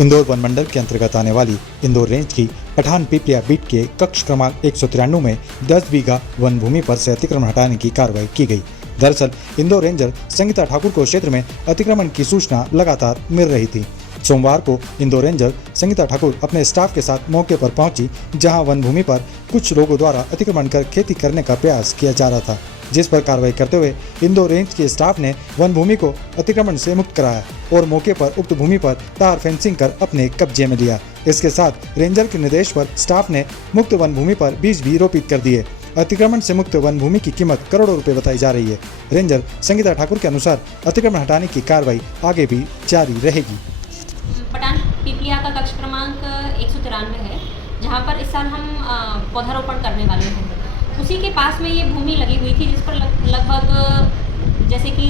Indore one मंडल के अंतर्गत आने वाली इंदौर रेंज की पठान पिपलिया बीट के कक्ष क्रमांक 193 में 10 बीघा वन भूमि पर से अतिक्रमण हटाने की कार्रवाई की गई। दरअसल इंदौर रेंजर संगीता ठाकुर को क्षेत्र में अतिक्रमण की सूचना लगातार मिल रही थी। सोमवार को इंदौर रेंजर संगीता ठाकुर अपने स्टाफ के साथ मौके पर पहुंची, जहां वन भूमि पर कुछ लोगों द्वारा अतिक्रमण कर खेती करने का प्रयास किया जा रहा था, जिस पर कार्रवाई करते हुए इंदौर रेंज के स्टाफ ने वन भूमि को अतिक्रमण से मुक्त कराया और मौके पर उक्त भूमि पर तार फेंसिंग कर अपने कब्जे में लिया। इसके साथ रेंजर के निर्देश पर स्टाफ ने मुक्त वन भूमि पर बीज भी रोपित कर दिए। अतिक्रमण से मुक्त वन भूमि की कीमत करोड़ों रुपए बताई जा रही है। रेंजर संगीता ठाकुर के अनुसार अतिक्रमण हटाने की कार्रवाई आगे भी जारी रहेगी। पठान पिपलिया का कक्ष क्रमांक 193 है, जहाँ पर इस साल हम पौधारोपण करने वाले हैं। उसी के पास में ये भूमि लगी हुई थी, जिस पर लगभग जैसे कि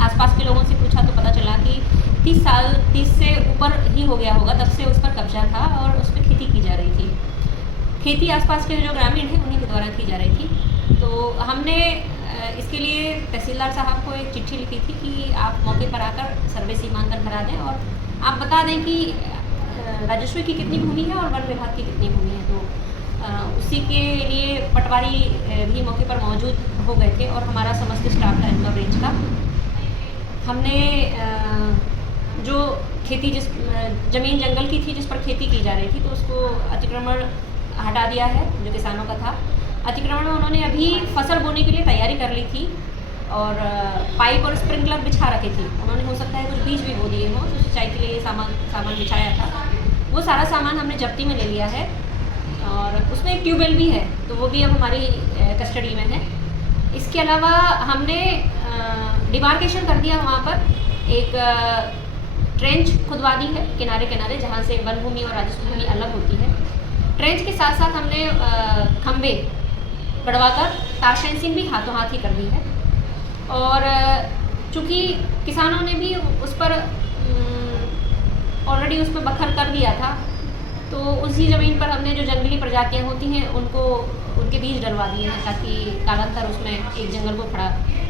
आसपास के लोगों से पूछा तो पता चला कि 30 से ऊपर ही हो गया होगा, तब से उस पर कब्जा था और उस पर खेती की जा रही थी। खेती आसपास के जो ग्रामीण हैं उन्हीं के द्वारा की जा रही थी। तो हमने इसके लिए तहसीलदार साहब को एक चिट्ठी लिखी थी कि आप मौके पर आकर सर्वे सीमांकन करा दें और आप बता दें कि राजस्व की कितनी भूमि है और वन विभाग की कितनी भूमि है। तो उसी के लिए पटवारी भी मौके पर मौजूद हो गए थे और हमारा समस्त स्टाफ था इंदौर रेंज का। हमने जो खेती जिस ज़मीन जंगल की थी जिस पर खेती की जा रही थी, तो उसको अतिक्रमण हटा दिया है जो किसानों का था। अतिक्रमण में उन्होंने अभी फसल बोने के लिए तैयारी कर ली थी और पाइप और स्प्रिंकलर बिछा रखे थे। उन्होंने हो सकता है कुछ बीज भी बो दिए हों, तो सिंचाई के लिए सामान बिछाया था। वो सारा सामान हमने जब्ती में ले लिया है और उसमें एक ट्यूबवेल भी है, तो वो भी अब हमारी कस्टडी में है। इसके अलावा हमने डिमार्केशन कर दिया, वहाँ पर एक ट्रेंच खुदवा दी है किनारे किनारे, जहाँ से वन भूमि और राजस्व भूमि अलग होती है। ट्रेंच के साथ साथ हमने खंबे गड़वाकर तार फेंसिंग भी हाथों हाथ ही कर दी है। और चूँकि किसानों ने भी उस पर ऑलरेडी उस पर बखर कर दिया था, तो उसी ज़मीन पर हमने जो जंगली प्रजातियां होती हैं उनके बीज डलवा दिए हैं, ताकि कालांतर उसमें एक जंगल को खड़ा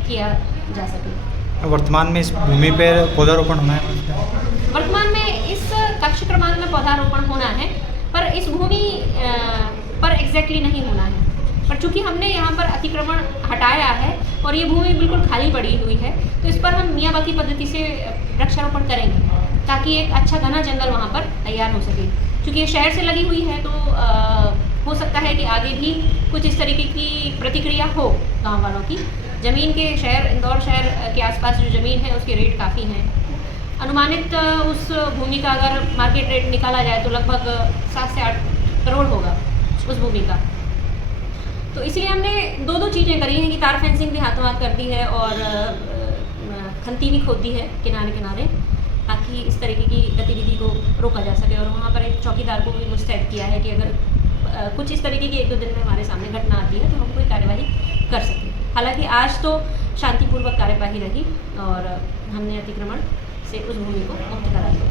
किया जा सके। वर्तमान में इस भूमि पर पौधारोपण होना है? वर्तमान में इस कक्ष क्रमांक में पौधारोपण होना है, पर इस भूमि पर एग्जैक्टली नहीं होना है। पर चूँकि हमने यहाँ पर अतिक्रमण हटाया है और ये भूमि बिल्कुल खाली पड़ी हुई है, तो इस पर हम मियावाकी पद्धति से वृक्षारोपण करेंगे, ताकि एक अच्छा घना जंगल वहाँ पर तैयार हो सके। क्योंकि ये शहर से लगी हुई है, तो हो सकता है कि आगे भी कुछ इस तरीके की प्रतिक्रिया हो गाँव वालों की। ज़मीन के इंदौर शहर के आसपास जो ज़मीन है उसके रेट काफ़ी हैं। अनुमानित उस भूमि का अगर मार्केट रेट निकाला जाए तो लगभग 7 से 8 करोड़ होगा उस भूमि का। तो इसलिए हमने दो चीज़ें करी हैं कि तार फेंसिंग भी हाथों हाथ कर दी है और खंती भी खोद दी है किनारे किनारे, ताकि इस तरीके की गतिविधि को रोका जा सके। और वहाँ पर एक चौकीदार को भी मुस्तैद किया है कि अगर कुछ इस तरीके की 1-2 दिन में हमारे सामने घटना आती है तो हम कोई कार्यवाही कर सकें। हालांकि आज तो शांतिपूर्वक कार्यवाही रही और हमने अतिक्रमण से उस भूमि को मुक्त करा दिया।